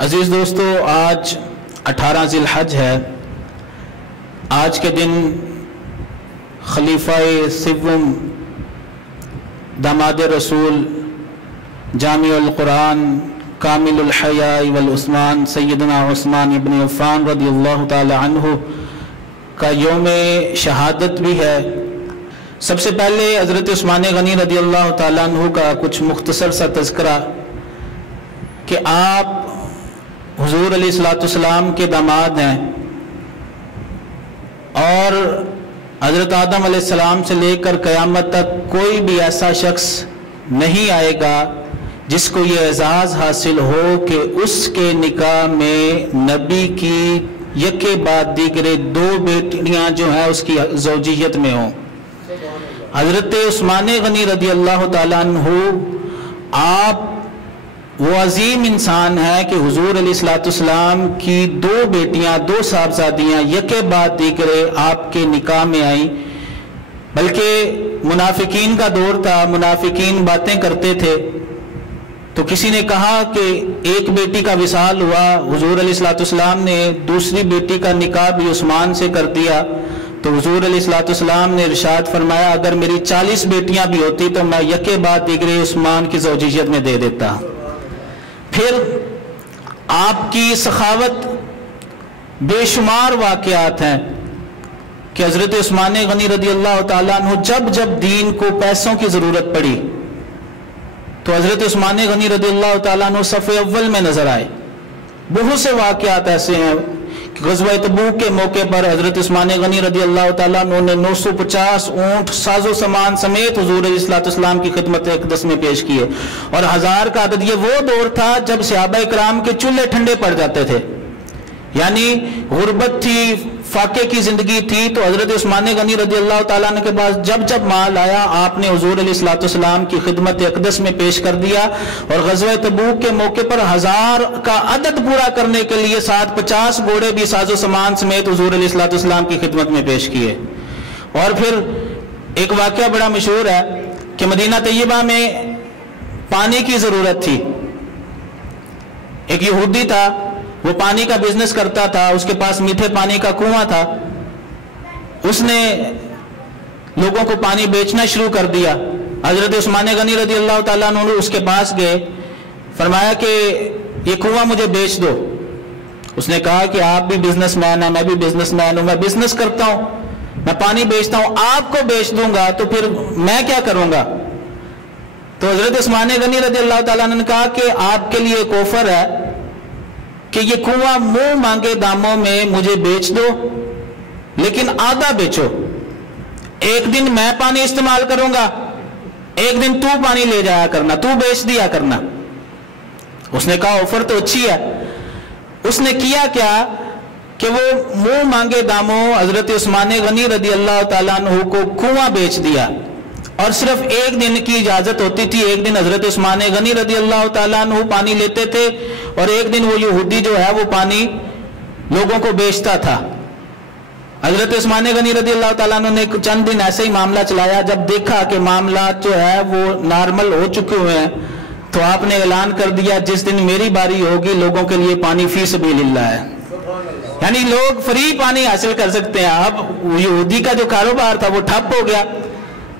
عزیز دوستو، آج 18 ذی الحج ہے۔ آج کے دن خلیفہ سوم داماد رسول جامع القرآن کامل الحیاء والعثمان سیدنا عثمان ابن عفان رضی اللہ تعالی عنہ کا یوم شہادت بھی ہے۔ سب سے پہلے حضرت عثمان غنی رضی اللہ تعالیٰ عنہ کا کچھ مختصر سا تذکرہ کہ آپ حضور علیہ الصلوۃ والسلام کے داماد ہیں، اور حضرت آدم علیہ السلام سے لے کر قیامت تک کوئی بھی ایسا شخص نہیں آئے گا جس کو یہ اعزاز حاصل ہو کہ اس کے نکاح میں نبی کی یکے بعد دیگرے 2 بیٹیاں جو ہیں اس کی زوجیت میں ہوں۔ حضرت عثمان غنی رضی اللہ تعالیٰ عنہ آپ وہ عظیم انسان ہے کہ حضور علیہ الصلوۃ والسلام کی 2 بیٹیاں 2 صاحبزادیاں یکے بعد دیگرے آپ کے نکاح میں آئیں، بلکہ منافقین کا دور تھا، منافقین باتیں کرتے تھے۔ تو کسی نے کہا کہ ایک بیٹی کا وصال ہوا، حضور علیہ الصلوۃ والسلام نے دوسری بیٹی کا نکاح بھی عثمان سے کر دیا، تو حضور علیہ الصلوۃ والسلام نے ارشاد فرمایا اگر میری 40 بیٹیاں بھی ہوتی تو میں یکے بعد دیگرے عثمان کی زوجیت میں دے دیتا۔ پھر آپ کی سخاوت بے شمار واقعات ہیں کہ حضرت عثمان غنی رضی اللہ تعالیٰ عنہ جب دین کو پیسوں کی ضرورت پڑی تو حضرت عثمان غنی رضی اللہ تعالیٰ عنہ صف اول میں نظر آئے۔ بہت سے واقعات ایسے ہیں کہ غزوہ تبوک کے موقع پر حضرت عثمان غنی رضی اللہ تعالیٰ عنہ نے 950 اونٹ ساز و سامان سمیت حضور علیہ السلام کی خدمت اقدس میں پیش کیے، اور 1000 کا عدد۔ یہ وہ دور تھا جب صحابہ کرام کے چولہے ٹھنڈے پڑ جاتے تھے، یعنی غربت تھی، فاقے کی زندگی تھی، تو حضرت عثمان غنی رضی اللہ تعالیٰ عنہ کے پاس جب مال آیا آپ نے حضور علیہ السلام کی خدمت اقدس میں پیش کر دیا، اور غزوہ تبوک کے موقع پر 1000 کا عدد پورا کرنے کے لیے 50 گھوڑے بھی ساز و سامان سمیت حضور علیہ السلام کی خدمت میں پیش کیے۔ اور پھر ایک واقعہ بڑا مشہور ہے کہ مدینہ طیبہ میں پانی کی ضرورت تھی۔ ایک یہودی تھا، وہ پانی کا بزنس کرتا تھا، اس کے پاس میٹھے پانی کا کنواں تھا۔ اس نے لوگوں کو پانی بیچنا شروع کر دیا۔ حضرت عثمان غنی رضی اللہ تعالیٰ عنہ اس کے پاس گئے، فرمایا کہ یہ کنواں مجھے بیچ دو۔ اس نے کہا کہ آپ بھی بزنس مین ہیں، میں بھی بزنس مین ہوں، میں بزنس کرتا ہوں، میں پانی بیچتا ہوں، آپ کو بیچ دوں گا تو پھر میں کیا کروں گا؟ تو حضرت عثمان غنی رضی اللہ تعالیٰ عنہ نے کہا کہ آپ کے لیے ایک آفر ہے کہ یہ کنواں منہ مانگے داموں میں مجھے بیچ دو، لیکن آدھا بیچو۔ ایک دن میں پانی استعمال کروں گا، ایک دن تو پانی لے جایا کرنا، تو بیچ دیا کرنا۔ اس نے کہا آفر تو اچھی ہے۔ اس نے کیا کیا کہ وہ منہ مانگے داموں حضرت عثمان غنی رضی اللہ تعالیٰ عنہ کو کنواں بیچ دیا، اور صرف ایک دن کی اجازت ہوتی تھی۔ ایک دن حضرت عثمان غنی رضی اللہ تعالیٰ عنہ پانی لیتے تھے، اور ایک دن وہ یہودی جو ہے وہ پانی لوگوں کو بیچتا تھا۔ حضرت عثمان غنی رضی اللہ تعالیٰ عنہ نے چند دن ایسے ہی معاملہ چلایا۔ جب دیکھا کہ معاملات جو ہے وہ نارمل ہو چکے ہوئے ہیں تو آپ نے اعلان کر دیا جس دن میری باری ہوگی لوگوں کے لیے پانی فی سبیل اللہ ہے، یعنی لوگ فری پانی حاصل کر سکتے ہیں۔ اب یہودی کا جو کاروبار تھا وہ ٹھپ ہو گیا،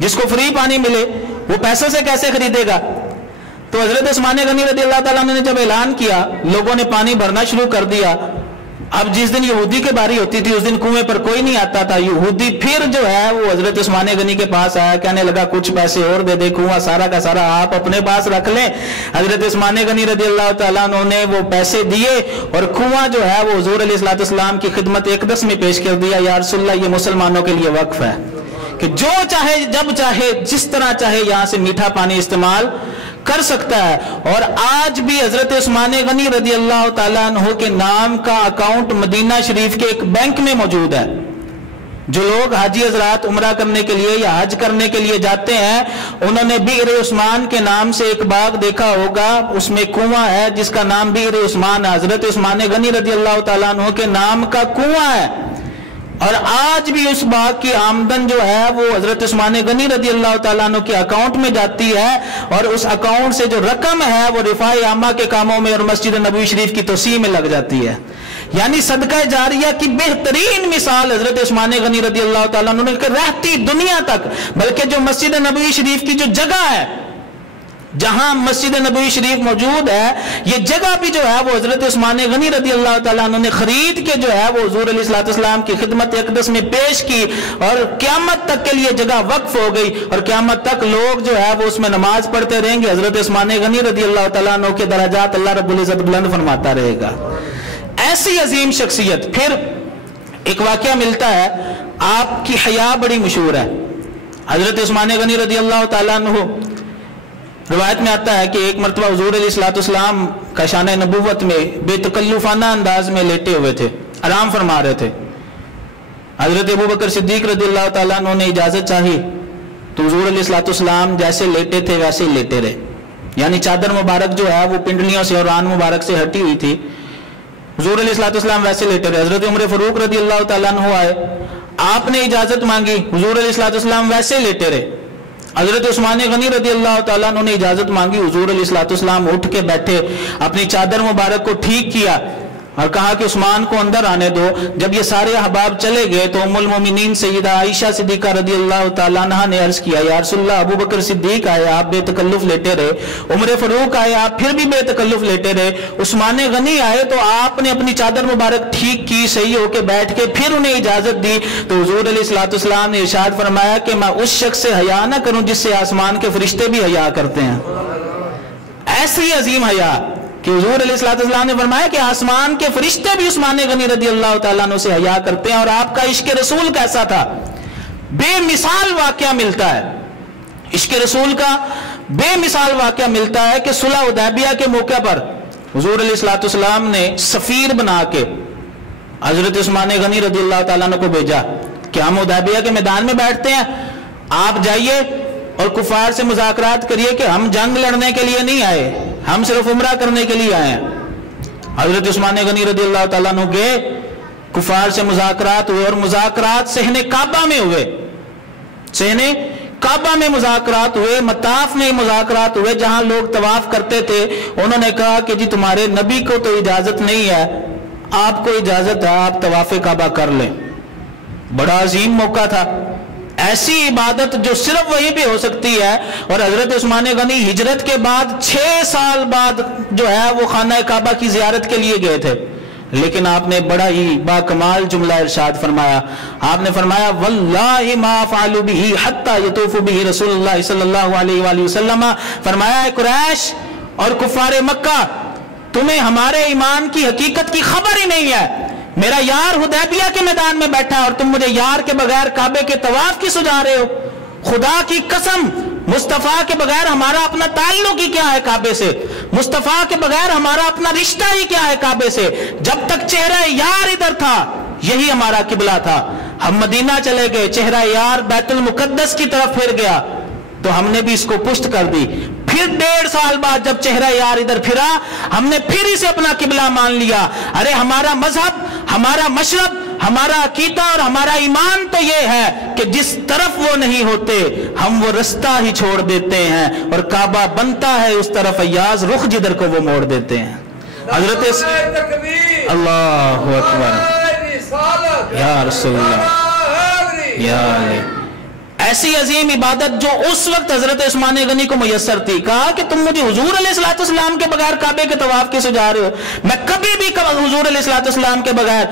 جس کو فری پانی ملے وہ پیسوں سے کیسے خریدے گا؟ تو حضرت عثمان غنی رضی اللہ تعالیٰ عنہ نے جب اعلان کیا، لوگوں نے پانی بھرنا شروع کر دیا۔ اب جس دن یہودی کے باری ہوتی تھی اس دن کنویں پر کوئی نہیں آتا تھا۔ یہودی پھر جو ہے وہ حضرت عثمان غنی کے پاس آیا، کہنے لگا کچھ پیسے اور دے دے، کنواں سارا کا سارا آپ اپنے پاس رکھ لیں۔ حضرت عثمان غنی رضی اللہ تعالیٰ عنہ نے وہ پیسے دیے، اور کنواں جو ہے وہ حضور علیہ السلام کی خدمت اقدس میں پیش کر دیا۔ یا رسول اللہ، یہ مسلمانوں کے لیے وقف ہے کہ جو چاہے جب چاہے جس طرح چاہے یہاں سے میٹھا پانی استعمال کر سکتا ہے۔ اور آج بھی حضرت عثمان غنی رضی اللہ تعالیٰ عنہ کے نام کا اکاؤنٹ مدینہ شریف کے ایک بینک میں موجود ہے۔ جو لوگ حاجی حضرات عمرہ کرنے کے لیے یا حج کرنے کے لیے جاتے ہیں، انہوں نے بئر عثمان کے نام سے ایک باغ دیکھا ہوگا، اس میں کنواں ہے جس کا نام بئر عثمان ہے۔ حضرت عثمان غنی رضی اللہ تعالیٰ عنہ کے نام کا کنواں ہے۔ اور آج بھی اس باغ کی آمدن جو ہے وہ حضرت عثمان غنی رضی اللہ تعالیٰ عنہ کے اکاؤنٹ میں جاتی ہے، اور اس اکاؤنٹ سے جو رقم ہے وہ رفاع عامہ کے کاموں میں اور مسجد نبوی شریف کی توسیع میں لگ جاتی ہے۔ یعنی صدقہ جاریہ کی بہترین مثال حضرت عثمان غنی رضی اللہ تعالیٰ عنہ نے رہتی دنیا تک، بلکہ جو مسجد نبوی شریف کی جو جگہ ہے جہاں مسجد نبوی شریف موجود ہے، یہ جگہ بھی جو ہے وہ حضرت عثمان غنی رضی اللہ تعالیٰ عنہ نے خرید کے جو ہے وہ حضور علیہ السلام کی خدمت اقدس میں پیش کی، اور قیامت تک کے لیے جگہ وقف ہو گئی، اور قیامت تک لوگ جو ہے وہ اس میں نماز پڑھتے رہیں گے۔ حضرت عثمان غنی رضی اللہ تعالیٰ عنہ کے درجات اللہ رب العزت بلند فرماتا رہے گا۔ ایسی عظیم شخصیت۔ پھر ایک واقعہ ملتا ہے، آپ کی حیا بڑی مشہور ہے۔ حضرت عثمان غنی رضی اللہ تعالیٰ عنہ، روایت میں آتا ہے کہ ایک مرتبہ حضور علیہ السلام کا شان نبوت میں بے تکلفانہ انداز میں لیٹے ہوئے تھے، آرام فرما رہے تھے۔ حضرت ابوبکر صدیق رضی اللہ تعالیٰ عنہ نے اجازت چاہی تو حضور علیہ السلام جیسے لیٹے تھے ویسے ہی لیٹے رہے، یعنی چادر مبارک جو ہے وہ پنڈلیوں سے اور ران مبارک سے ہٹی ہوئی تھی، حضور علیہ السلام ویسے لیٹے رہے۔ حضرت عمر فاروق رضی اللہ تعالیٰ عنہ آئے، آپ نے اجازت مانگی، حضور علیہ السلام ویسے لیٹے رہے۔ حضرت عثمان غنی رضی اللہ تعالیٰ عنہ نے اجازت مانگی، حضور علیہ السلام اٹھ کے بیٹھے، اپنی چادر مبارک کو ٹھیک کیا اور کہا کہ عثمان کو اندر آنے دو۔ جب یہ سارے احباب چلے گئے تو ام المومنین سیدہ عائشہ صدیقہ رضی اللہ تعالیٰ عنہ نے عرض کیا، یا رسول اللہ، ابو بکر صدیق آئے، آپ بے تکلف لیٹے رہے، عمر فاروق آئے، آپ پھر بھی بے تکلف لیٹے رہے، عثمان غنی آئے تو آپ نے اپنی چادر مبارک ٹھیک کی، صحیح ہو کے بیٹھ کے پھر انہیں اجازت دی۔ تو حضور علیہ السلام نے ارشاد فرمایا کہ میں اس شخص سے حیا نہ کروں جس سے آسمان کے فرشتے بھی حیا کرتے ہیں۔ ایسی عظیم حیا کہ حضور علیہ السلام نے فرمایا کہ آسمان کے فرشتے بھی عثمان غنی رضی اللہ تعالیٰ عنہ سے حیا کرتے ہیں۔ اور آپ کا عشق رسول کیسا تھا، بے مثال واقعہ ملتا ہے، عشق رسول کا بے مثال واقعہ ملتا ہے کہ صلح حدیبیہ کے موقع پر حضور علیہ السلام نے سفیر بنا کے حضرت عثمان غنی رضی اللہ تعالیٰ عنہ کو بھیجا کہ ہم حدیبیہ کے میدان میں بیٹھتے ہیں، آپ جائیے اور کفار سے مذاکرات کریے کہ ہم جنگ لڑنے کے لیے نہیں آئے، ہم صرف عمرہ کرنے کے لیے آئے ہیں۔ حضرت عثمان غنی رضی اللہ تعالیٰ عنہ گئے، کفار سے مذاکرات ہوئے، اور مذاکرات صحن کعبہ میں ہوئے، صحن کعبہ میں مذاکرات ہوئے، مطاف میں مذاکرات ہوئے، جہاں لوگ طواف کرتے تھے۔ انہوں نے کہا کہ جی تمہارے نبی کو تو اجازت نہیں ہے، آپ کو اجازت ہے، آپ طواف کعبہ کر لیں۔ بڑا عظیم موقع تھا، ایسی عبادت جو صرف وہیں پہ ہو سکتی ہے۔ اور حضرت عثمان غنی ہجرت کے بعد 6 سال بعد جو ہے وہ خانہ کعبہ کی زیارت کے لیے گئے تھے، لیکن آپ نے بڑا ہی با کمال جملہ ارشاد فرمایا۔ آپ نے فرمایا، واللہ ما فعلوا به حتى يطوف به رسول اللہ صلی اللہ علیہ وآلہ وسلم۔ فرمایا، اے قریش اور کفار مکہ، تمہیں ہمارے ایمان کی حقیقت کی خبر ہی نہیں ہے، میرا یار حدیبیہ کے میدان میں بیٹھا ہے اور تم مجھے یار کے بغیر کعبے کے طواف کی سجا رہے ہو۔ خدا کی قسم، مصطفیٰ کے بغیر ہمارا اپنا تعلق ہی کیا ہے کعبے سے، مصطفیٰ کے بغیر ہمارا اپنا رشتہ ہی کیا ہے کعبے سے۔ جب تک چہرہ یار ادھر تھا یہی ہمارا قبلہ تھا، ہم مدینہ چلے گئے، چہرہ یار بیت المقدس کی طرف پھر گیا تو ہم نے بھی اس کو پشت کر دی۔ پھر 1.5 سال بعد جب چہرہ یار ادھر پھرا، ہم نے پھر اسے اپنا قبلہ مان لیا۔ ارے ہمارا مذہب، ہمارا مشرب، ہمارا عقیدہ اور ہمارا ایمان تو یہ ہے کہ جس طرف وہ نہیں ہوتے ہم وہ رستہ ہی چھوڑ دیتے ہیں، اور کعبہ بنتا ہے اس طرف ایاز، رخ جدھر کو وہ موڑ دیتے ہیں۔ حضرت اللہ اکبر، یا رسول اللہ، یا علی۔ ایسی عظیم عبادت جو اس وقت حضرت عثمان غنی کو میسر تھی۔ کہا کہ تم مجھے حضور علیہ السلام کے بغیر کعبے کے طواف کے سجا رہے ہو، میں کبھی بھی حضور علیہ السلام کے بغیر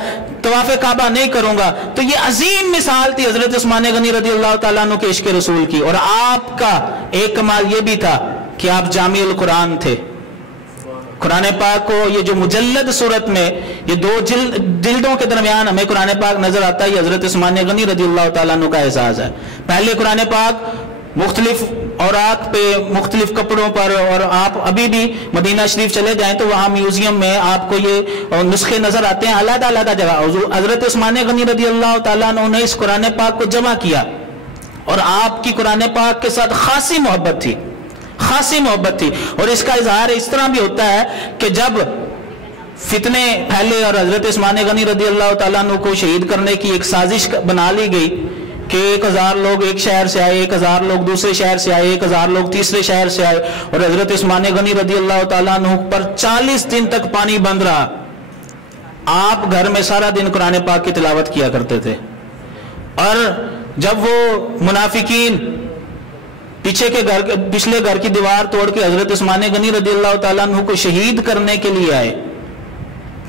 طواف کعبہ نہیں کروں گا۔ تو یہ عظیم مثال تھی حضرت عثمان غنی رضی اللہ تعالیٰ عنہ کے عشق رسول کی۔ اور آپ کا ایک کمال یہ بھی تھا کہ آپ جامع القرآن تھے۔ قرآن پاک کو یہ جو مجلد صورت میں یہ 2 جلدوں کے درمیان ہمیں قرآن پاک نظر آتا ہے، یہ حضرت عثمان غنی رضی اللہ تعالیٰ عنہ کا اعزاز ہے۔ پہلے قرآن پاک مختلف اوراق پہ، مختلف کپڑوں پر، اور آپ ابھی بھی مدینہ شریف چلے جائیں تو وہاں میوزیم میں آپ کو یہ نسخے نظر آتے ہیں علیحدہ علیحدہ جگہ۔ حضرت عثمان غنی رضی اللہ تعالیٰ عنہ نے اس قرآن پاک کو جمع کیا، اور آپ کی قرآن پاک کے ساتھ خاصی محبت تھی، خاصی محبت تھی۔ اور اس کا اظہار اس طرح بھی ہوتا ہے کہ جب فتنے پھیلے اور حضرت عثمان غنی رضی اللہ تعالیٰ عنہ کو شہید کرنے کی ایک سازش بنا لی گئی کہ 1000 لوگ ایک شہر سے آئے، 1000 لوگ دوسرے شہر سے آئے، 1000 لوگ تیسرے شہر سے آئے، اور حضرت عثمان غنی رضی اللہ تعالیٰ عنہ پر 40 دن تک پانی بند رہا۔ آپ گھر میں سارا دن قرآن پاک کی تلاوت کیا کرتے تھے، اور جب وہ منافقین پچھلے گھر کی دیوار توڑ کے حضرت عثمان غنی رضی اللہ تعالیٰ عنہ کو شہید کرنے کے لیے آئے،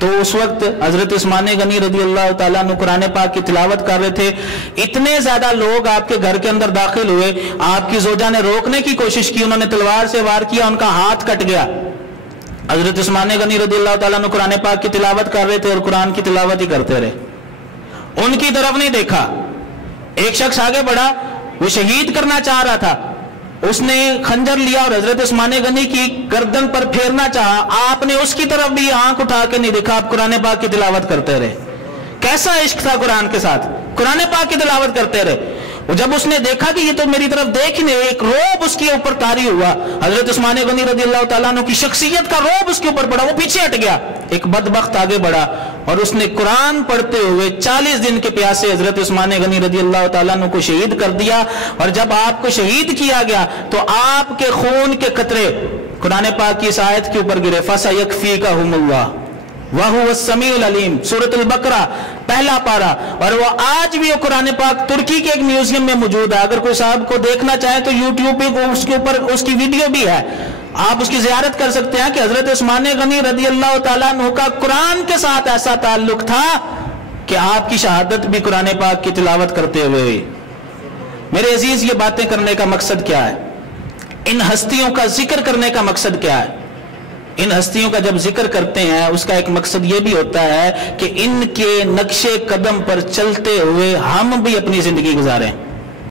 تو اس وقت حضرت عثمان غنی رضی اللہ تعالیٰ عنہ قرآن پاک کی تلاوت کر رہے تھے۔ اتنے زیادہ لوگ آپ کے گھر کے اندر داخل ہوئے، آپ کی زوجہ نے روکنے کی کوشش کی، انہوں نے تلوار سے وار کیا، ان کا ہاتھ کٹ گیا۔ حضرت عثمان غنی رضی اللہ تعالیٰ عنہ قرآن پاک کی تلاوت کر رہے تھے اور قرآن کی تلاوت ہی کرتے رہے، ان کی طرف نہیں دیکھا۔ ایک شخص آگے بڑھا، وہ شہید کرنا چاہ رہا تھا، اس نے خنجر لیا اور حضرت عثمان غنی کی گردن پر پھیرنا چاہا، آپ نے اس کی طرف بھی آنکھ اٹھا کے نہیں دیکھا، آپ قرآن پاک کی تلاوت کرتے رہے۔ کیسا عشق تھا قرآن کے ساتھ، قرآن پاک کی تلاوت کرتے رہے۔ جب اس نے دیکھا کہ یہ تو میری طرف دیکھ نہیں، ایک روب اس کے اوپر طاری ہوا، حضرت عثمان غنی رضی اللہ تعالیٰ عنہ کی شخصیت کا روب اس کے اوپر پڑا، وہ پیچھے ہٹ گیا۔ ایک بدبخت آگے بڑھا اور اس نے قرآن پڑھتے ہوئے 40 دن کے پیاسے حضرت عثمان غنی رضی اللہ تعالیٰ عنہ کو شہید کر دیا۔ اور جب آپ کو شہید کیا گیا تو آپ کے خون کے قطرے قرآن پاک کی اس آیت کے اوپر گرے، فَسَيَكْفِيكَهُمُ اللَّهُ وَهُوَ السَّمِيعُ الْعَلِيمُ، سورۃ البقرہ پہلا پارہ۔ اور وہ آج بھی وہ قرآن پاک ترکی کے ایک میوزیم میں موجود ہے، اگر کوئی صاحب کو دیکھنا چاہے تو یوٹیوب پہ اس کے اوپر اس کی ویڈیو بھی ہے، آپ اس کی زیارت کر سکتے ہیں کہ حضرت عثمان غنی رضی اللہ تعالیٰ عنہ کا قرآن کے ساتھ ایسا تعلق تھا کہ آپ کی شہادت بھی قرآن پاک کی تلاوت کرتے ہوئے ہوئی۔ میرے عزیز، یہ باتیں کرنے کا مقصد کیا ہے؟ ان ہستیوں کا ذکر کرنے کا مقصد کیا ہے؟ ان ہستیوں کا جب ذکر کرتے ہیں اس کا ایک مقصد یہ بھی ہوتا ہے کہ ان کے نقش قدم پر چلتے ہوئے ہم بھی اپنی زندگی گزاریں۔